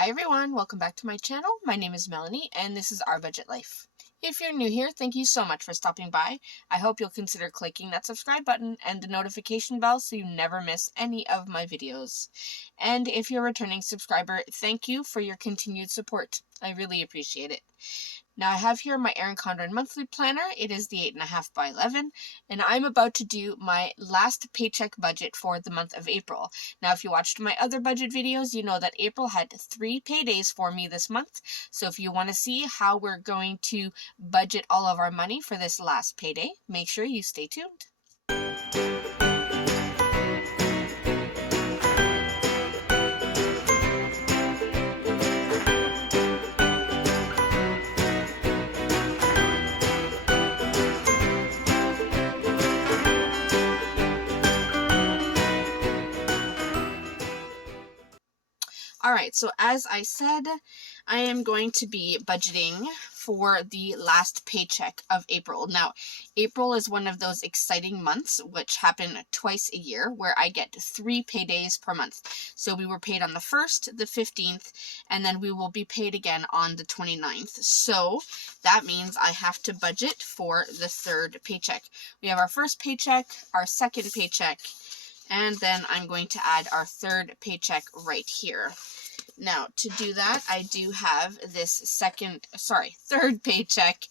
Hi everyone, welcome back to my channel. My name is Melanie and this is Our Budget Life. If you're new here, thank you so much for stopping by. I hope you'll consider clicking that subscribe button and the notification bell so you never miss any of my videos. And if you're a returning subscriber, thank you for your continued support. I really appreciate it. Now I have here my Erin Condren monthly planner. It is the 8.5 by 11, and I'm about to do my last paycheck budget for the month of April. Now if you watched my other budget videos, you know that April had 3 paydays for me this month. So if you want to see how we're going to budget all of our money for this last payday, make sure you stay tuned. Alright, so as I said, I am going to be budgeting for the last paycheck of April. Now, April is one of those exciting months, which happen twice a year, where I get 3 paydays per month. So we were paid on the 1st, the 15th, and then we will be paid again on the 29th. So that means I have to budget for the 3rd paycheck. We have our first paycheck, our second paycheck, and then I'm going to add our 3rd paycheck right here. Now, to do that, I do have this 3rd paycheck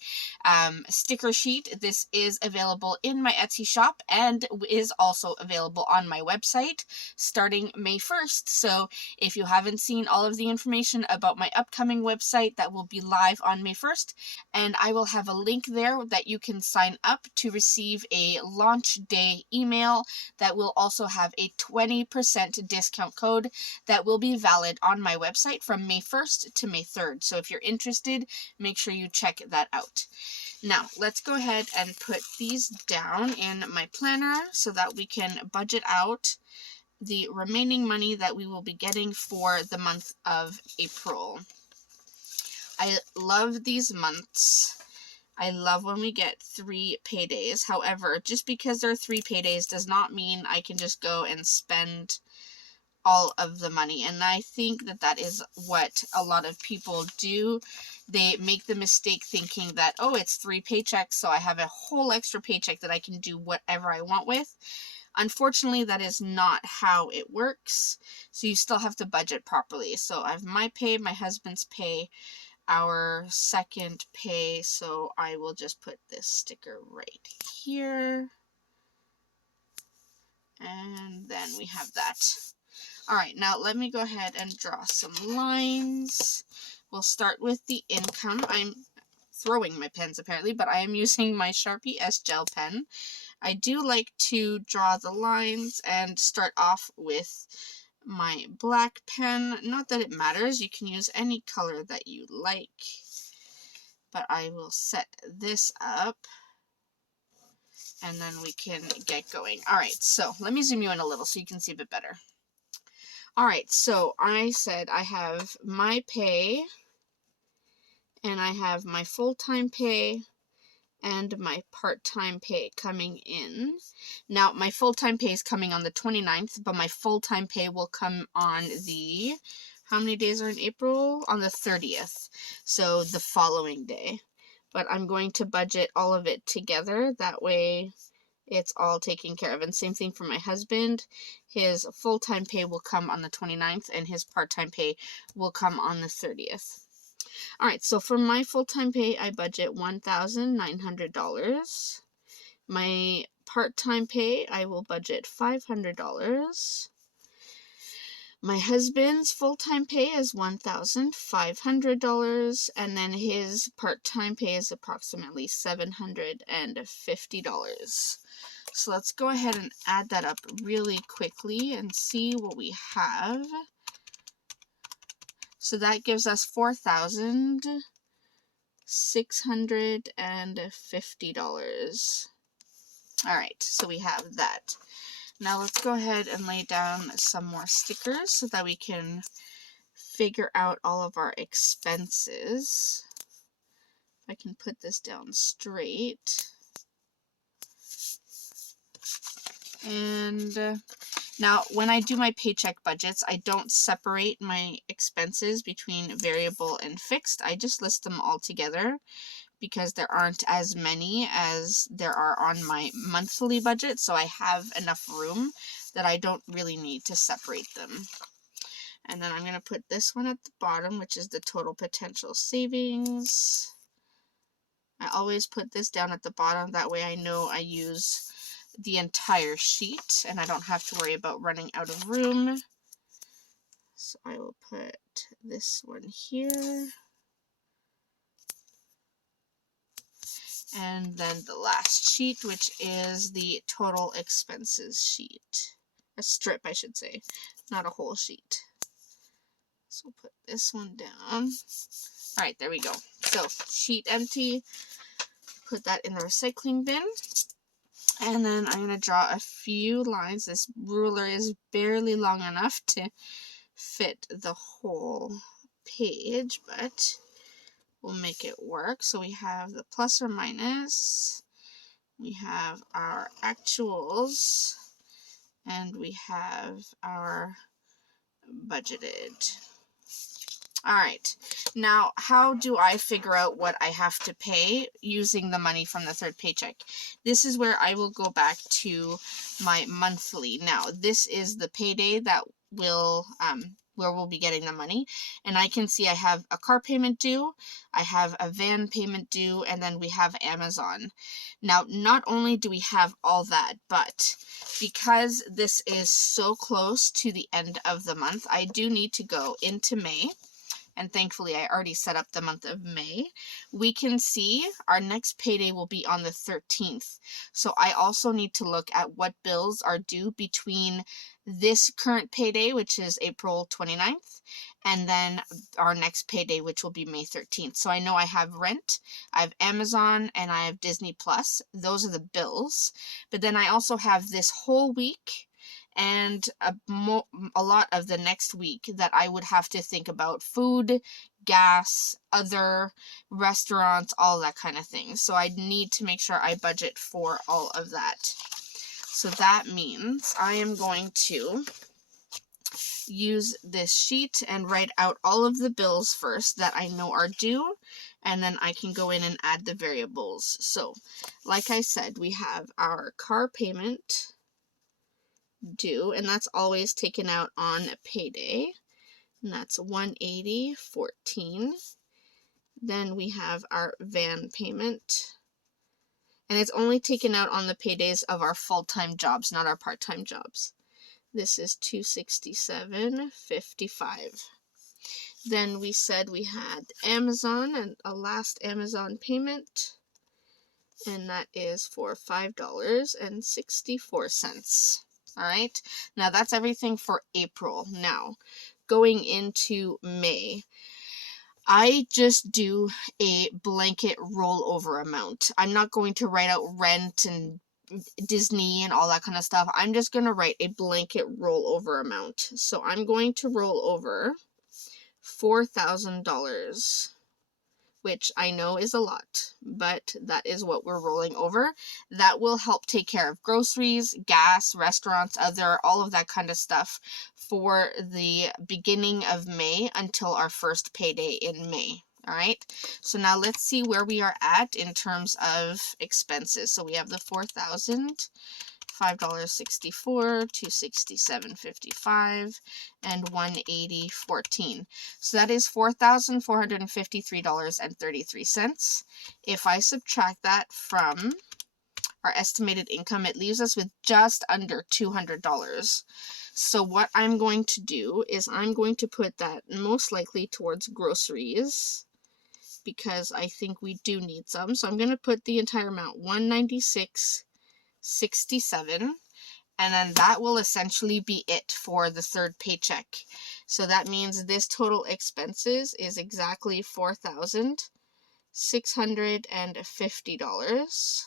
sticker sheet. This is available in my Etsy shop and is also available on my website starting May 1st. So if you haven't seen all of the information about my upcoming website, that will be live on May 1st. And I will have a link there that you can sign up to receive a launch day email that will also have a 20% discount code that will be valid on my website from May 1st to May 3rd. So if you're interested, make sure you check that out. Now, let's go ahead and put these down in my planner so that we can budget out the remaining money that we will be getting for the month of April. I love these months. I love when we get 3 paydays. However, just because there are 3 paydays does not mean I can just go and spend all of the money. And I think that that is what a lot of people do. They make the mistake thinking that, oh, it's 3 paychecks, so I have a whole extra paycheck that I can do whatever I want with. Unfortunately, that is not how it works. So you still have to budget properly. So I have my pay, my husband's pay, our second pay. So I will just put this sticker right here. And then we have that. Alright, now let me go ahead and draw some lines. We'll start with the income. I'm throwing my pens apparently, but I am using my Sharpie S Gel pen. I do like to draw the lines and start off with my black pen. Not that it matters, you can use any color that you like. But I will set this up and then we can get going. Alright, so let me zoom you in a little so you can see a bit better. Alright, so I said I have my pay, and I have my full-time pay, and my part-time pay coming in. Now, my full-time pay is coming on the 29th, but my full-time pay will come on the, how many days are in April? On the 30th, so the following day. But I'm going to budget all of it together, that way it's all taken care of. And same thing for my husband. His full-time pay will come on the 29th and his part-time pay will come on the 30th. Alright, so for my full-time pay, I budget $1,900. My part-time pay, I will budget $500. My husband's full-time pay is $1,500, and then his part-time pay is approximately $750. So let's go ahead and add that up really quickly and see what we have. So that gives us $4,650. Alright, so we have that. Now let's go ahead and lay down some more stickers so that we can figure out all of our expenses. If I can put this down straight. And Now, when I do my paycheck budgets, I don't separate my expenses between variable and fixed. I just list them all together because there aren't as many as there are on my monthly budget, so I have enough room that I don't really need to separate them. And then I'm going to put this one at the bottom, which is the total potential savings. I always put this down at the bottom, that way I know I use the entire sheet and I don't have to worry about running out of room. So I will put this one here. And then the last sheet, which is the total expenses sheet. A strip, I should say, not a whole sheet. So we'll put this one down. All right, there we go. So sheet empty, put that in the recycling bin. And then I'm going to draw a few lines. This ruler is barely long enough to fit the whole page, but we'll make it work. So we have the plus or minus, we have our actuals, and we have our budgeted. All right, now how do I figure out what I have to pay using the money from the third paycheck? This is where I will go back to my monthly. Now, this is the payday that will where we'll be getting the money, and I can see I have a car payment due, I have a van payment due, and then we have Amazon. Now, not only do we have all that, but because this is so close to the end of the month, I do need to go into May. And thankfully I already set up the month of May. We can see our next payday will be on the 13th. So I also need to look at what bills are due between this current payday, which is April 29th, and then our next payday, which will be May 13th. So I know I have rent, I have Amazon, and I have Disney Plus. Those are the bills. But then I also have this whole week and a lot of the next week that I would have to think about food, gas, other restaurants, all that kind of thing. So I need to make sure I budget for all of that. So that means I am going to use this sheet and write out all of the bills first that I know are due, and then I can go in and add the variables. So like I said, we have our car payment due, and that's always taken out on payday, and that's $180.14. Then we have our van payment, and it's only taken out on the paydays of our full-time jobs, not our part-time jobs. This is $267.55. Then we said we had Amazon and a last Amazon payment, and that is for $5.64. All right, now that's everything for April. Now, going into May, I just do a blanket rollover amount. I'm not going to write out rent and Disney and all that kind of stuff. I'm just going to write a blanket rollover amount. So I'm going to roll over $4,000. Which I know is a lot, but that is what we're rolling over. That will help take care of groceries, gas, restaurants, all of that kind of stuff for the beginning of May until our first payday in May. All right, so now let's see where we are at in terms of expenses. So we have the $4,000, $5.64, $267.55, and $180.14. So that is $4,453.33. If I subtract that from our estimated income, it leaves us with just under $200. So what I'm going to do is I'm going to put that most likely towards groceries, because I think we do need some. So I'm going to put the entire amount, $196.67, and then that will essentially be it for the third paycheck. So that means this total expenses is exactly $4,650,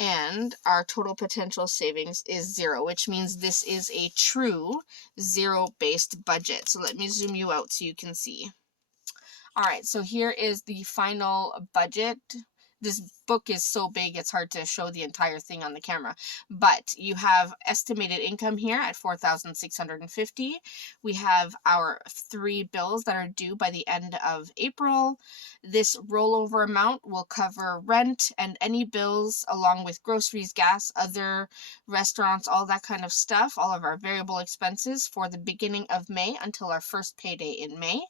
and our total potential savings is zero, which means this is a true zero-based budget. So let me zoom you out so you can see. All right, so here is the final budget this book is so big it's hard to show the entire thing on the camera. But you have estimated income here at $4,650. We have our 3 bills that are due by the end of April. This rollover amount will cover rent and any bills along with groceries, gas, other restaurants, all that kind of stuff, all of our variable expenses for the beginning of May until our first payday in May.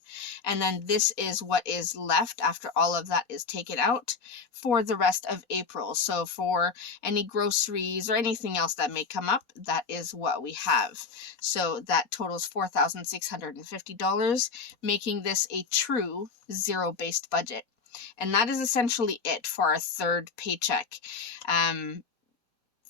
And then this is what is left after all of that is taken out for the rest of April. So for any groceries or anything else that may come up, that is what we have. So that totals $4,650, making this a true zero-based budget. And that is essentially it for our third paycheck.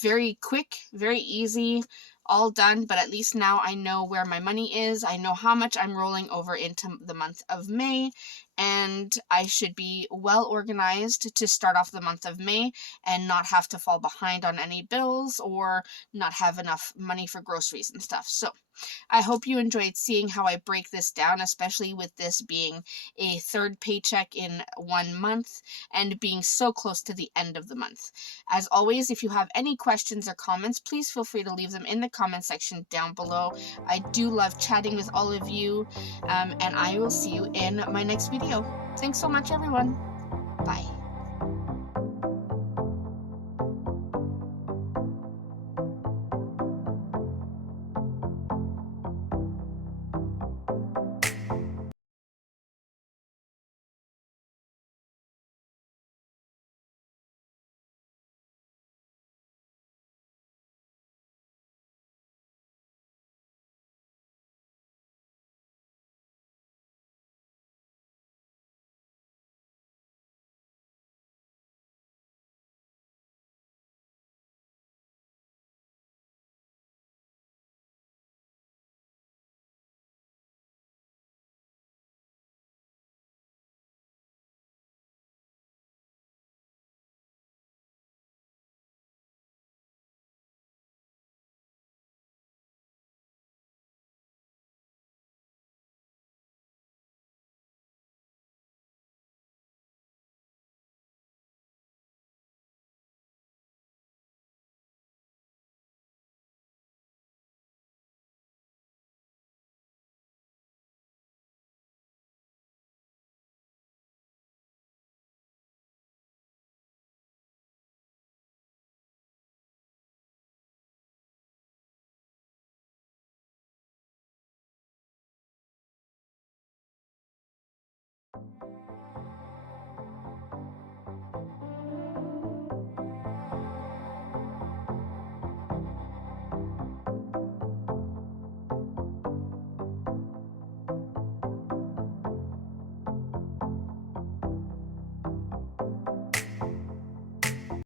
Very quick, very easy, all done, but at least now I know where my money is. I know how much I'm rolling over into the month of May, and I should be well organized to start off the month of May and not have to fall behind on any bills or not have enough money for groceries and stuff. So I hope you enjoyed seeing how I break this down, especially with this being a third paycheck in 1 month and being so close to the end of the month. As always, if you have any questions or comments, please feel free to leave them in the comment section down below. I do love chatting with all of you, and I will see you in my next video. Thanks so much, everyone. Bye.